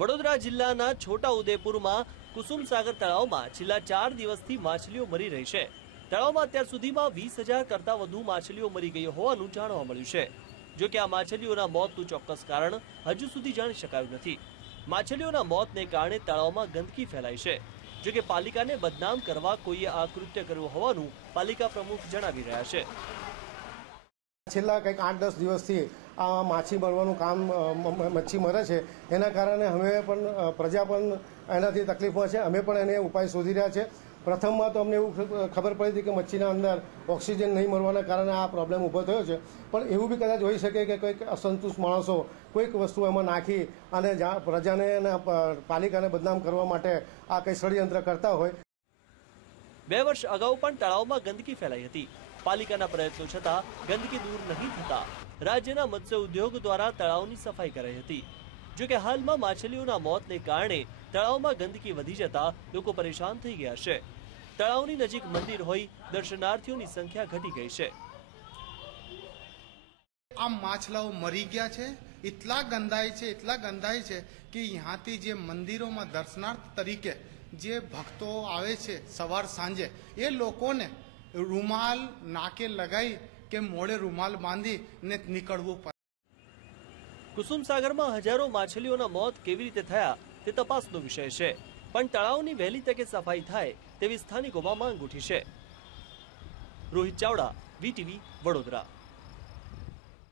વડોદરા જિલ્લાના છોટા ઉદેપુરમાં તળાવમાં છેલ્લા ચાર દિવસથી માછલીઓ મરી રહી છે. તળાવમાં અત્યાર સુધીમાં વીસ હજાર વધુ માછલીઓ મરી ગઈ હોવાનું જાણવા મળ્યું છે. જો કે આ માછલીઓના મોતનું ચોક્કસ કારણ હજુ સુધી જાણી શકાયું નથી. માછલીઓના મોતને કારણે તળાવમાં ગંદકી ફેલાઈ છે. જો કે પાલિકાને બદનામ કરવા કોઈએ આ કૃત્ય કર્યું હોવાનું પાલિકા પ્રમુખ જણાવી રહ્યા છે. છેલ્લા કંઈક આઠ દસ દિવસથી આ માછી મરવાનું કામ મચ્છી મરે છે. એના કારણે અમે પણ પ્રજા પણ એનાથી તકલીફમાં છે. અમે પણ એને ઉપાય શોધી રહ્યા છે. પ્રથમમાં તો અમને એવું ખબર પડી હતી કે મચ્છીના અંદર ઓક્સિજન નહીં મળવાના કારણે આ પ્રોબ્લેમ ઊભો થયો છે. પણ એવું બી કદાચ હોઈ શકે કે કોઈક અસંતુષ્ટ માણસો કોઈક વસ્તુ એમાં નાખી અને પ્રજાને અને પાલિકાને બદનામ કરવા માટે આ કંઈ ષડયંત્ર કરતા હોય. બે વર્ષ અગાઉ પણ તળાવમાં ગંદકી ફેલાઈ હતી. પાલિકાના પ્રયત્નો છતાં ગંદકી દૂર નહીં થતા. રાજ્યના મત્સ્ય ઉદ્યોગ દ્વારા તળાવની સફાઈ કરાઈ હતી. જો કે હાલમાં માછલીઓના મોતને કારણે તળાવમાં ગંદકી વધી જતા લોકો પરેશાન થઈ ગયા છે. તળાવની નજીક મંદિર હોય દર્શનાર્થીઓની સંખ્યા ઘટી ગઈ છે. આ માછલાઓ મરી ગયા છે? એટલા ગંદાય છે, એટલા ગંદાય છે કે અહીંયાથી જે મંદિરોમાં દર્શનાર્થ તરીકે જે ભક્તો આવે છે સવાર સાંજે, એ લોકોને રૂમાલ નાકે લગાવી કે મોડે રૂમાલ બાંધી ને નીકળવું કુસુમસાગરમાં હજારો માછલીઓના મોત કેવી રીતે થયા તે તપાસનો વિષય છે. પણ તળાવની વહેલી તકે સફાઈ થાય તેવી સ્થાનિકોમાં માંગ ઉઠી છે. રોહિત ચાવડા વીટીવી વડોદરા.